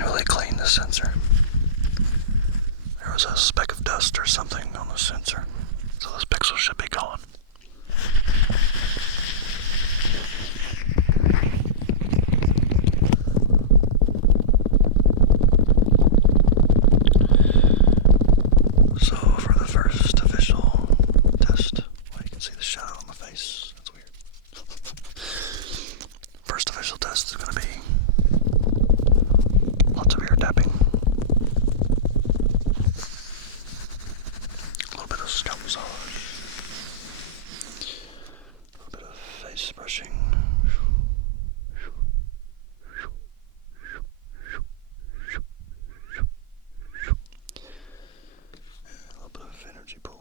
manually clean the sensor. There was a speck of dust or something on the sensor, so those pixels should be gone. So for the first official test, well, you can see the shadow on my face. That's weird. First official test is going to be lots of ear tapping, a little bit of scalp massage, a little bit of face brushing, a little bit of energy pulling.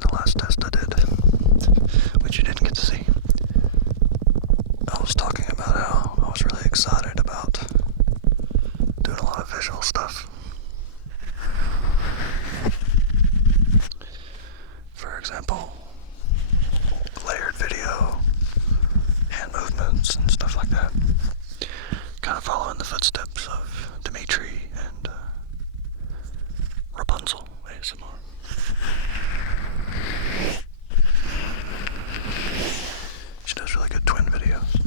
The last test I did, which you didn't get to see, I was talking about how I was really excited about doing a lot of visual stuff. For example, layered video, hand movements, and stuff like that. Kind of following the footsteps of Dimitri and Rapunzel ASMR. She does really good twin videos.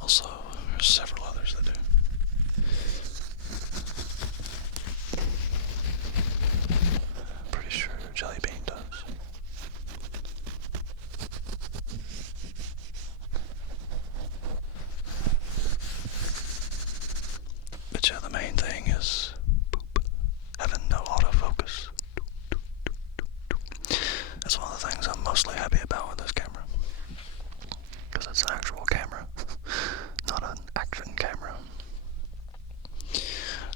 Also, there's several others that do. I'm pretty sure Jelly Bean does. But yeah, the main thing is having no autofocus. That's one of the things I'm mostly happy about with this camera. Because it's an actual camera, not an action camera.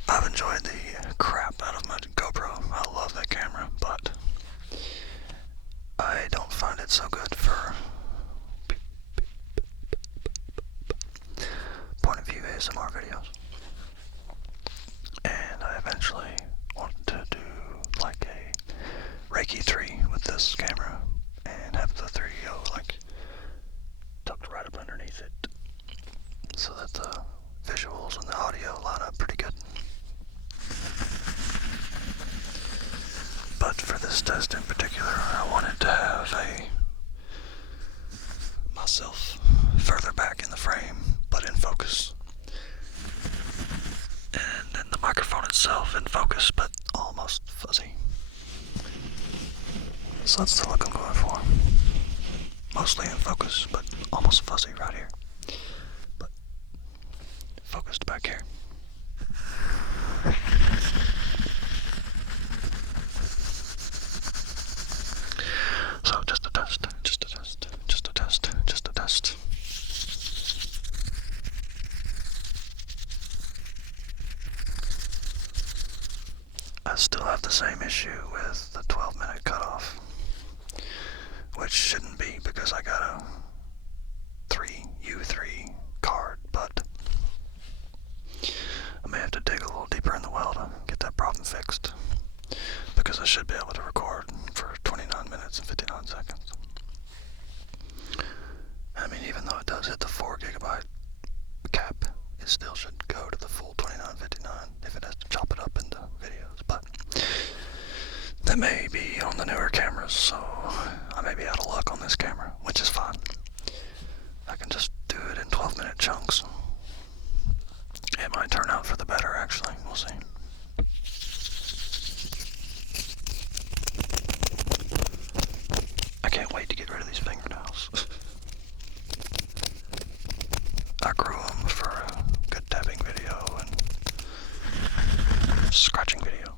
I've enjoyed the crap out of my GoPro. I love that camera, but I don't find it so good for point of view ASMR videos. And I eventually wanted to do like a Reiki 3 with this camera and have the 3 go like tucked right up underneath it so that the visuals and the audio line up pretty good. But for this test in particular, I wanted to have myself further back in the frame, but in focus. And then the microphone itself in focus, but almost fuzzy. So that's the look I'm going for. Mostly in focus, but almost fuzzy right here. But focused back here. So just a test, just a test, just a test, just a test. I still have the same issue with the 12-minute cutoff, which shouldn't be because I got a U3 card, but I may have to dig a little deeper in the well to get that problem fixed, because I should be able to record for 29 minutes and 59 seconds. I mean, even though it does hit the 4 gigabyte cap, it still should go to the full 29.59 if it has to chop it up into videos, but that may be on the newer cameras, so I may be out of luck on this camera, which is fine. I can just do it in 12-minute chunks. It might turn out for the better, actually. We'll see. I can't wait to get rid of these fingernails. I grew them for a good tapping video and scratching video.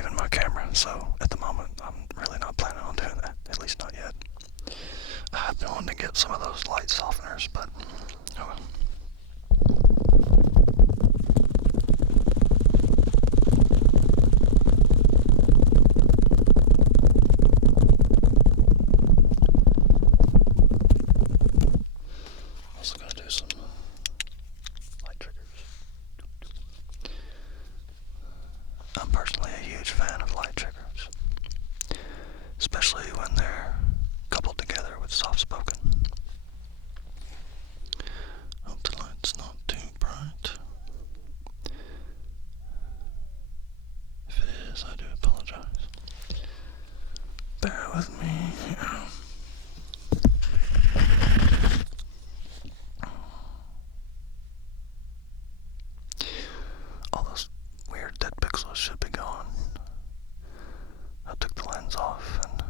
even my camera, so at the moment I'm really not planning on doing that, at least not yet. I've been wanting to get some of those light softeners, but oh well. Also gonna do some light triggers. I'm personally a huge fan of light triggers, especially when they're coupled together with soft-spoken. Hope the light's not too bright. If it is, I do apologize. Bear with me. All those weird dead pixels should be gone. I took the lens off and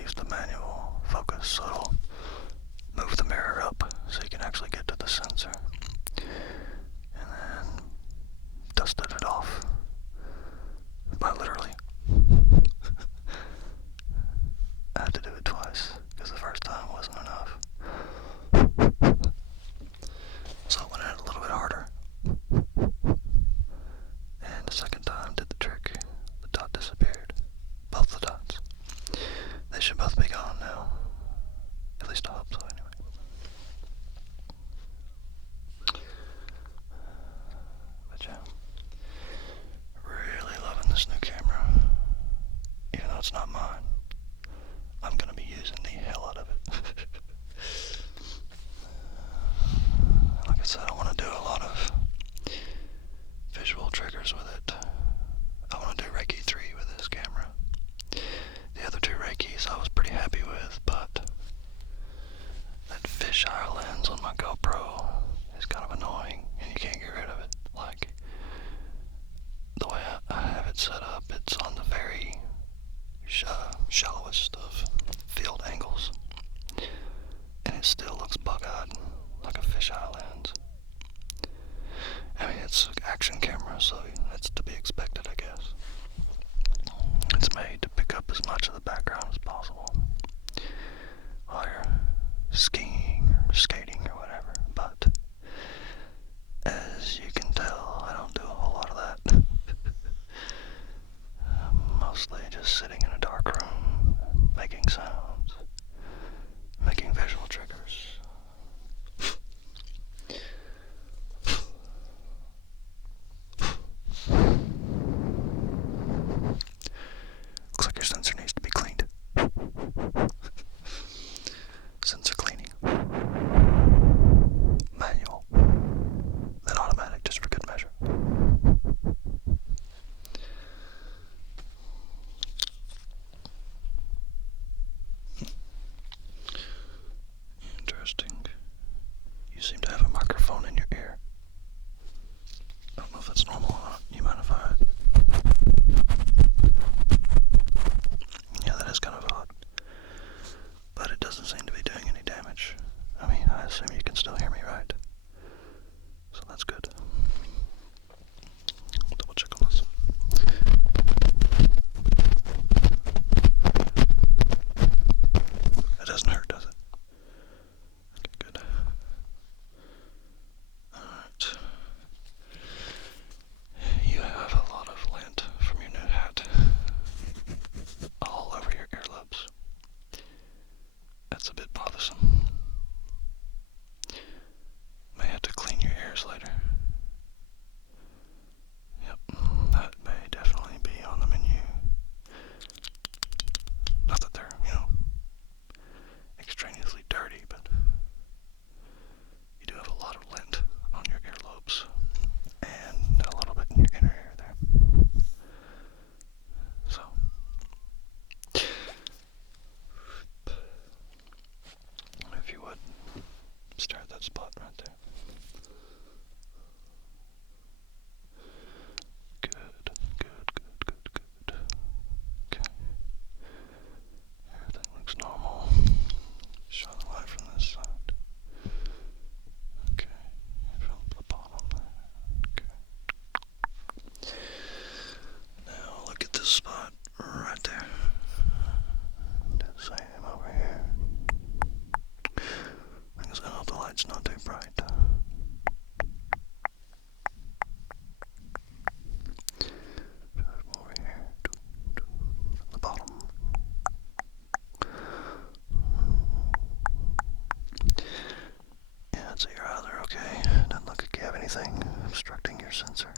used the manual focus so it'll move the mirror up so you can actually get to the sensor. And then dusted it off by literally. I had to do it twice because the first time wasn't enough. So I went in a little bit harder. And the second time did the trick. The dot disappeared. Both the dots. They should both be gone now. At least I hope so anyway. But yeah. Really loving this new camera. Even though it's not mine. I'm gonna be using the hell out of it. Like I said, I want to do a lot of visual triggers with it. I want to do Reiki 3 with this camera. The other two Reikis I was pretty happy with, but that fisheye lens on my GoPro is kind of annoying and you can't get rid of it. Like, the way I have it set up, it's on the very shallowest of field angles, and it still looks bug-eyed like a fisheye lens. I mean, it's an action camera, so that's to be expected, I guess. It's made to pick up as much of the background as possible while you're skiing or skating or whatever, but as you can tell, I don't do a whole lot of that. I'm mostly just sitting in a dark room, making sounds, making visual triggers. Looks like your sensor needs to be cleaned. Sensor cleaning. Manual. Then automatic, just for good measure. Interesting. You seem to have a microphone in your ear. I don't know if that's normal or not. You mind if I anything obstructing your sensor.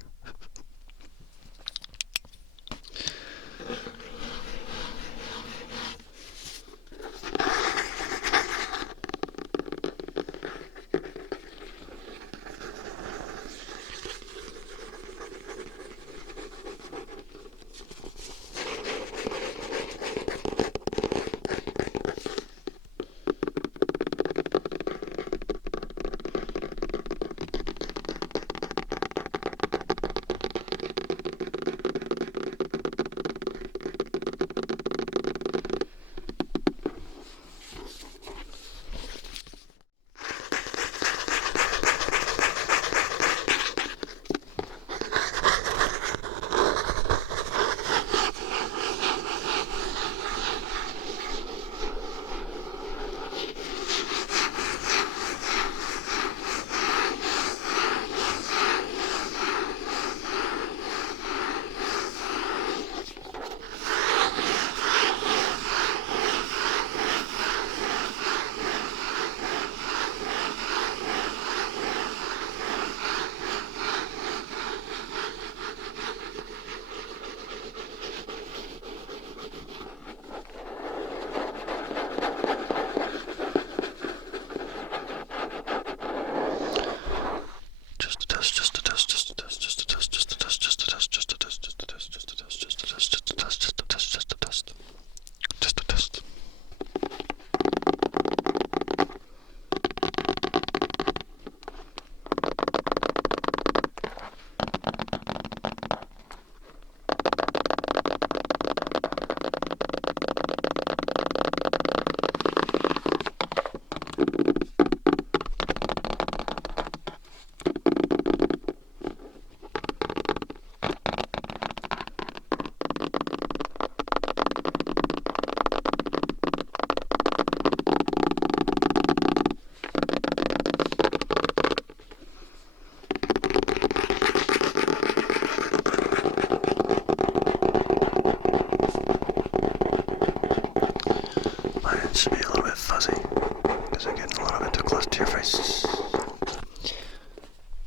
Should be a little bit fuzzy because I'm getting a little bit too close to your face.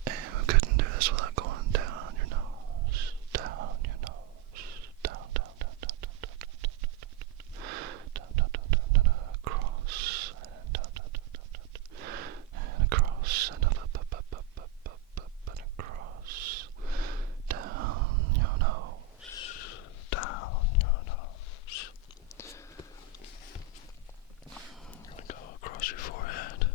And we couldn't do this without going down your nose, down your nose, down, down, down, down, down, down, down, down, down, down, down, across, and down, down, down, down, down, and across, and up, up, up, up, up, up, up, up, and across, down your nose, down your nose. Go across your forehead,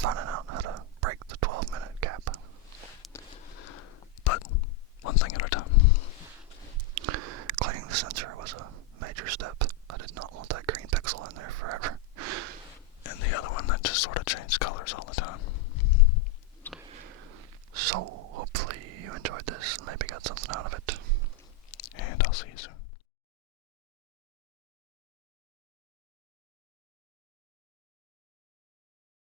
finding out how to break the 12-minute cap. But one thing at a time. Cleaning the sensor was a major step. I did not want that green pixel in there forever. And the other one that just sort of changed colors all the time. So hopefully you enjoyed this and maybe got something out of it.